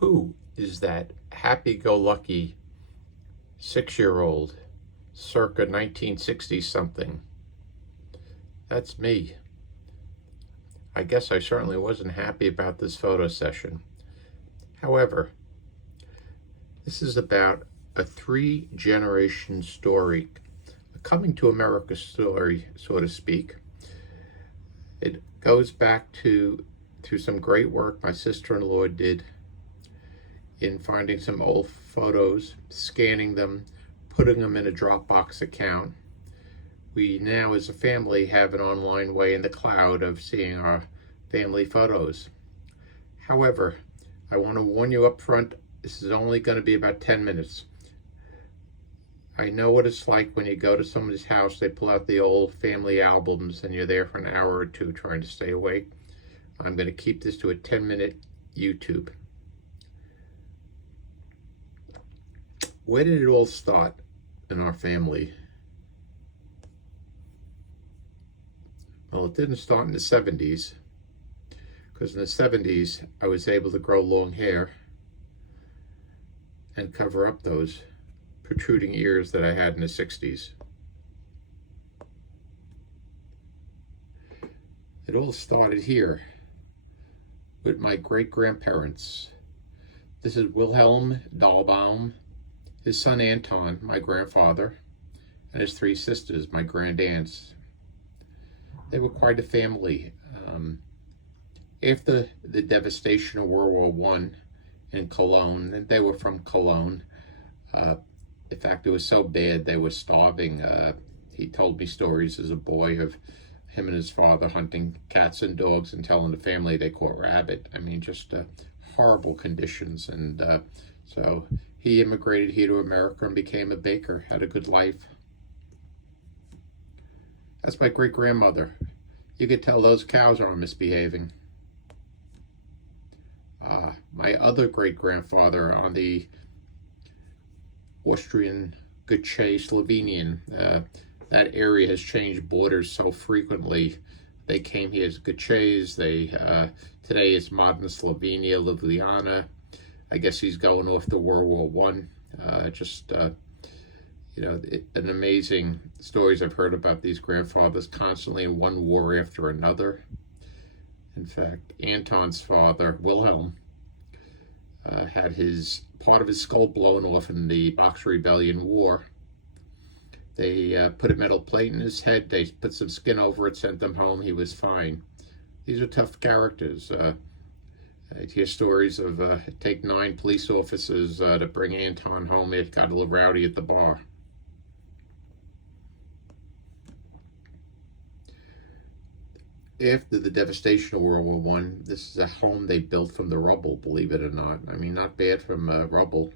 Who is that happy-go-lucky 6-year-old circa 1960 something? That's me. I guess I certainly wasn't happy about this photo session. However, this is about a 3-generation story, a coming to America story, so to speak. It goes back to some great work my sister-in-law did in finding some old photos, scanning them, putting them in a Dropbox account. We now as a family have an online way in the cloud of seeing our family photos. However, I want to warn you up front, this is only going to be about 10 minutes. I know what it's like when you go to somebody's house, they pull out the old family albums and you're there for an hour or two trying to stay awake. I'm going to keep this to a 10-minute YouTube. Where did it all start in our family? Well, it didn't start in the 70s, because in the 70s I was able to grow long hair and cover up those protruding ears that I had in the 60s. It all started here with my great-grandparents. This is Wilhelm Dahlbaum, his son Anton, my grandfather, and his 3 sisters, my grandaunts. They were quite a family. After the devastation of World War I in Cologne, and they were from Cologne, in fact, it was so bad they were starving. He told me stories as a boy of him and his father hunting cats and dogs and telling the family they caught rabbit. I mean, just horrible conditions. And so he immigrated here to America and became a baker, had a good life. That's my great-grandmother. You could tell those cows aren't misbehaving. My other great-grandfather on the Austrian Gucci Slovenian, that area has changed borders so frequently. They came here as Gucci's. Today it's modern Slovenia, Ljubljana. I guess he's going off to World War I. An amazing stories I've heard about these grandfathers, constantly in one war after another. In fact, Anton's father, Wilhelm, had part of his skull blown off in the Boxer Rebellion War. They put a metal plate in his head, they put some skin over it, sent him home, he was fine. These are tough characters. I hear stories of take 9 police officers to bring Anton home. It got a little rowdy at the bar. After the devastation of World War I, this is a home they built from the rubble, believe it or not. I mean, not bad from rubble.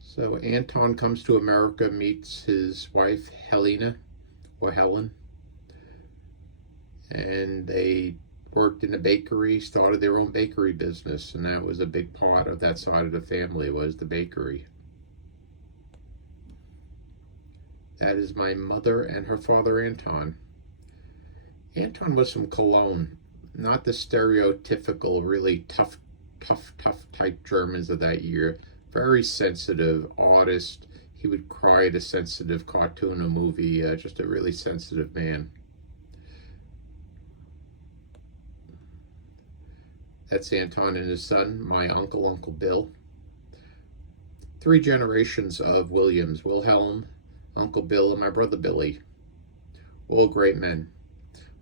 So Anton comes to America, meets his wife, Helena, or Helen, and they worked in a bakery, started their own bakery business, and that was a big part of that side of the family, was the bakery. That is my mother and her father, Anton. Anton was from Cologne, not the stereotypical, really tough type Germans of that year. Very sensitive artist. He would cry at a sensitive cartoon or movie, just a really sensitive man. That's Anton and his son, my uncle, Uncle Bill. 3 generations of Williams, Wilhelm, Uncle Bill, and my brother Billy. All great men.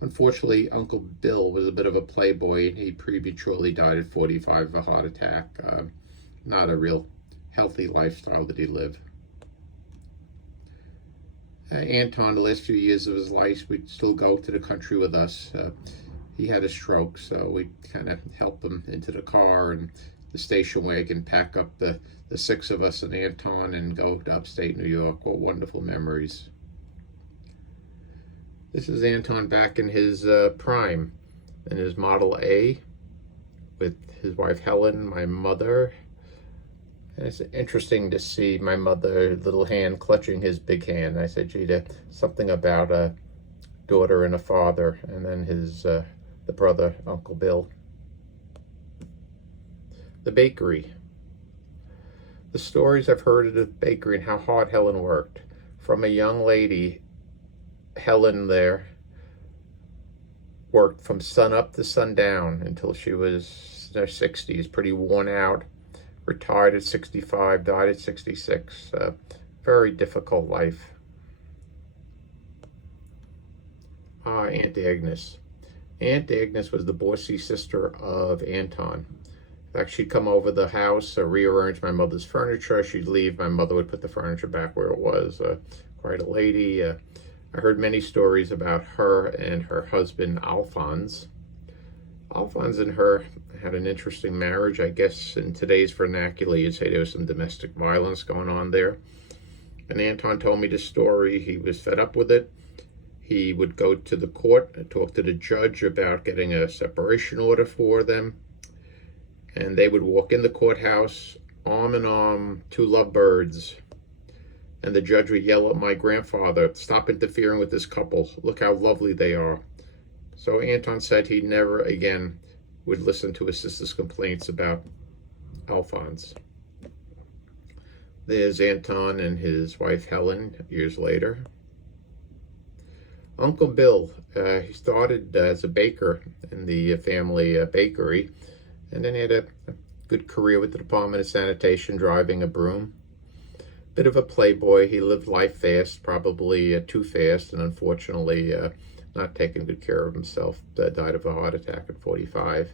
Unfortunately, Uncle Bill was a bit of a playboy, and he prematurely died at 45 of a heart attack. Not a real healthy lifestyle that he lived. Anton, the last few years of his life, would still go to the country with us. He had a stroke, so we kind of help him into the car and the station wagon, pack up the 6 of us and Anton and go to upstate New York. What wonderful memories. This is Anton back in his prime, in his Model A, with his wife Helen, my mother. And it's interesting to see my mother, little hand clutching his big hand. I said, gee, something about a daughter and a father, and then his the brother, Uncle Bill. The bakery. The stories I've heard of the bakery and how hard Helen worked. From a young lady, Helen there worked from sun up to sundown until she was in her 60s, pretty worn out, retired at 65, died at 66. Very difficult life. Aunt Agnes. Aunt Agnes was the bossy sister of Anton. In fact, she'd come over the house, rearrange my mother's furniture. She'd leave. My mother would put the furniture back where it was. Quite a lady. I heard many stories about her and her husband, Alphonse. Alphonse and her had an interesting marriage. I guess in today's vernacular, you'd say there was some domestic violence going on there. And Anton told me the story. He was fed up with it. He would go to the court and talk to the judge about getting a separation order for them. And they would walk in the courthouse, arm in arm, two lovebirds. And the judge would yell at my grandfather, "Stop interfering with this couple. Look how lovely they are." So Anton said he never again would listen to his sister's complaints about Alphonse. There's Anton and his wife Helen years later. Uncle Bill, he started as a baker in the family bakery. And then he had a good career with the Department of Sanitation, driving a broom. Bit of a playboy. He lived life fast, probably too fast, and unfortunately not taking good care of himself. Died of a heart attack at 45.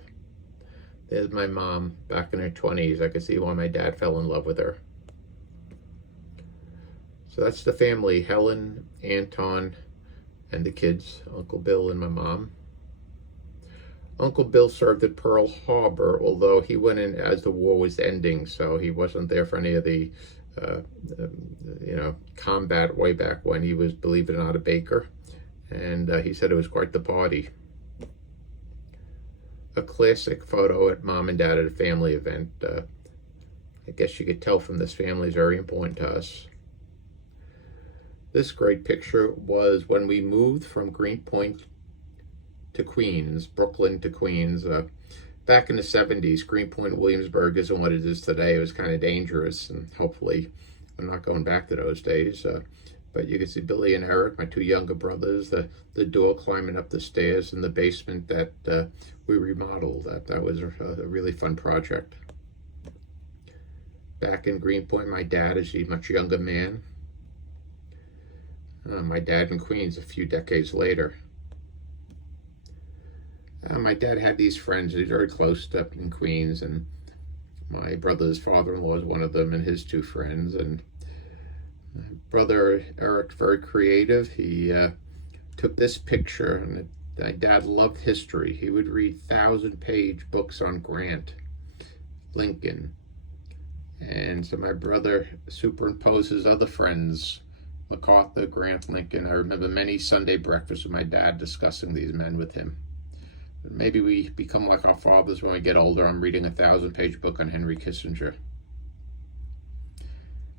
There's my mom, back in her 20s. I could see why my dad fell in love with her. So that's the family, Helen, Anton, and the kids, Uncle Bill and my mom. Uncle Bill served at Pearl Harbor, although he went in as the war was ending, so he wasn't there for any of the, combat way back when. He was, believe it or not, a baker, and he said it was quite the party. A classic photo at mom and dad at a family event. I guess you could tell from this family is very important to us. This great picture was when we moved from Greenpoint to Queens, Brooklyn to Queens. Back in the 70s, Greenpoint, Williamsburg isn't what it is today. It was kind of dangerous, and hopefully I'm not going back to those days. But you can see Billy and Eric, my two younger brothers, the door climbing up the stairs in the basement that we remodeled. That was a really fun project. Back in Greenpoint, my dad is a much younger man. My dad in Queens a few decades later. My dad had these friends. He's very close up in Queens, and my brother's father-in-law is one of them, and his two friends. And my brother Eric, very creative. He took this picture, and my dad loved history. He would read 1,000-page books on Grant, Lincoln, and so my brother superimposed other friends, MacArthur, Grant, Lincoln. I remember many Sunday breakfasts with my dad discussing these men with him. Maybe we become like our fathers when we get older. I'm reading a 1,000-page book on Henry Kissinger.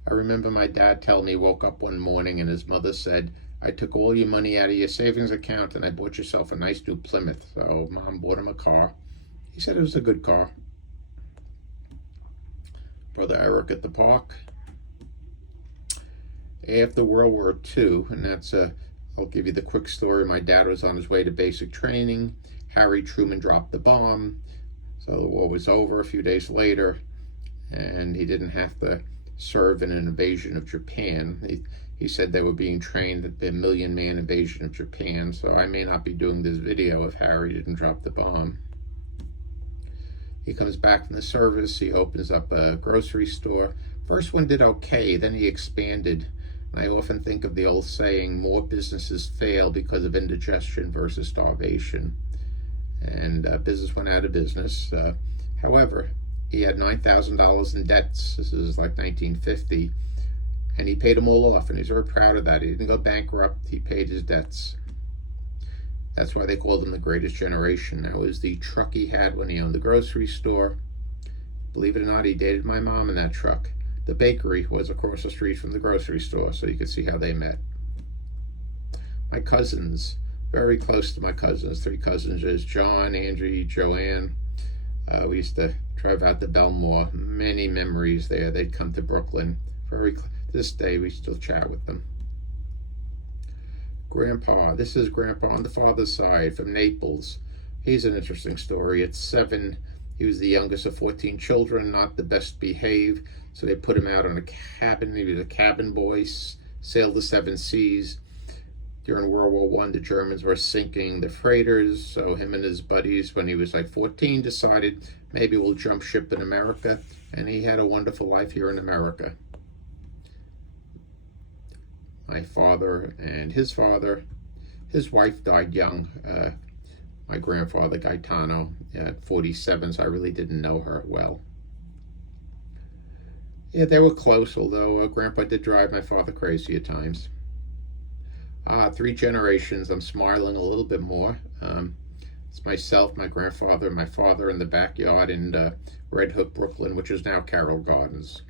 I remember my dad telling me he woke up one morning and his mother said, "I took all your money out of your savings account and I bought yourself a nice new Plymouth." So mom bought him a car. He said it was a good car. Brother Eric at the park. After World War II, and that's I'll give you the quick story. My dad was on his way to basic training. Harry Truman dropped the bomb, so the war was over a few days later, and he didn't have to serve in an invasion of Japan. He said they were being trained at the million-man invasion of Japan, so I may not be doing this video if Harry didn't drop the bomb. He comes back from the service. He opens up a grocery store. First one did okay, then he expanded. And I often think of the old saying, more businesses fail because of indigestion versus starvation. And business went out of business. However, he had $9,000 in debts. This is like 1950. And he paid them all off, and he's very proud of that. He didn't go bankrupt. He paid his debts. That's why they called him the greatest generation. That was the truck he had when he owned the grocery store. Believe it or not, he dated my mom in that truck. The bakery was across the street from the grocery store, so you could see how they met. My cousins, very close to my cousins, 3 cousins, is John, Angie, Joanne. We used to drive out to Belmore. Many memories there. They'd come to Brooklyn. To this day, we still chat with them. Grandpa. This is Grandpa on the father's side from Naples. He's an interesting story. At 7, he was the youngest of 14 children, not the best behaved, so they put him out on a cabin. He was a cabin boy, sailed the 7 seas. During World War I, the Germans were sinking the freighters, so him and his buddies, when he was like 14, decided maybe we'll jump ship in America, and he had a wonderful life here in America. My father and his father, his wife died young. My grandfather, Gaetano, at 47, so I really didn't know her well. Yeah, they were close, although Grandpa did drive my father crazy at times. 3 generations. I'm smiling a little bit more. It's myself, my grandfather, and my father in the backyard in Red Hook, Brooklyn, which is now Carroll Gardens.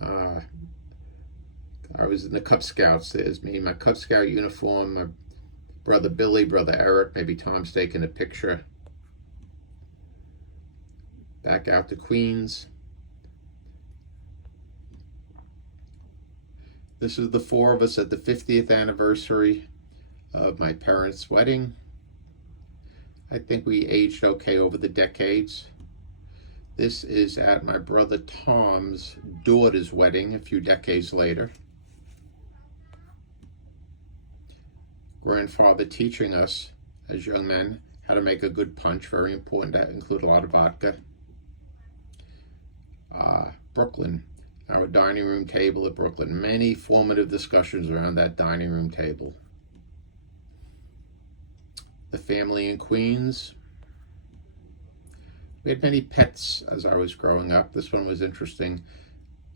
I was in the Cub Scouts. There's me, my Cub Scout uniform, my brother Billy, brother Eric, maybe Tom's taking a picture. Back out to Queens. This is the 4 of us at the 50th anniversary of my parents' wedding. I think we aged okay over the decades. This is at my brother Tom's daughter's wedding a few decades later. Grandfather teaching us as young men how to make a good punch, very important. That include a lot of vodka. Brooklyn, our dining room table at Brooklyn. Many formative discussions around that dining room table. The family in Queens. We had many pets as I was growing up. This one was interesting.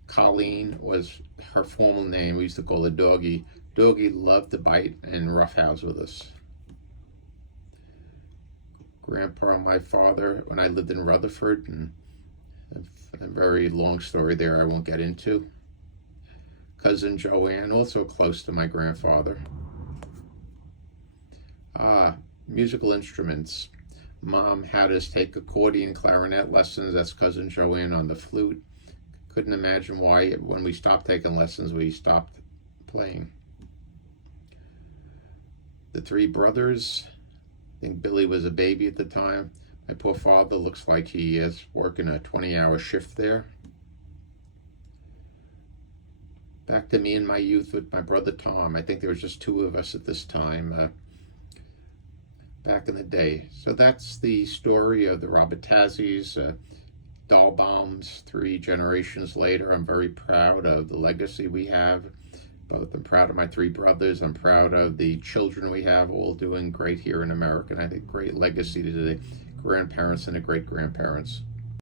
Colleen was her formal name. We used to call her Doggy. Doggy loved to bite and roughhouse with us. Grandpa and my father, when I lived in Rutherford, and a very long story there I won't get into. Cousin Joanne, also close to my grandfather. Musical instruments. Mom had us take accordion, clarinet lessons. That's Cousin Joanne on the flute. Couldn't imagine why when we stopped taking lessons we stopped playing. The 3 brothers. I think Billy was a baby at the time. My poor father looks like he is working a 20-hour shift there. Back to me in my youth with my brother Tom. I think there was just 2 of us at this time back in the day. So that's the story of the Robertazzis, Dahlbaums, 3 generations later. I'm very proud of the legacy we have. Both I'm proud of my 3 brothers. I'm proud of the children we have, all doing great here in America. And I think great legacy to the grandparents and the great-grandparents.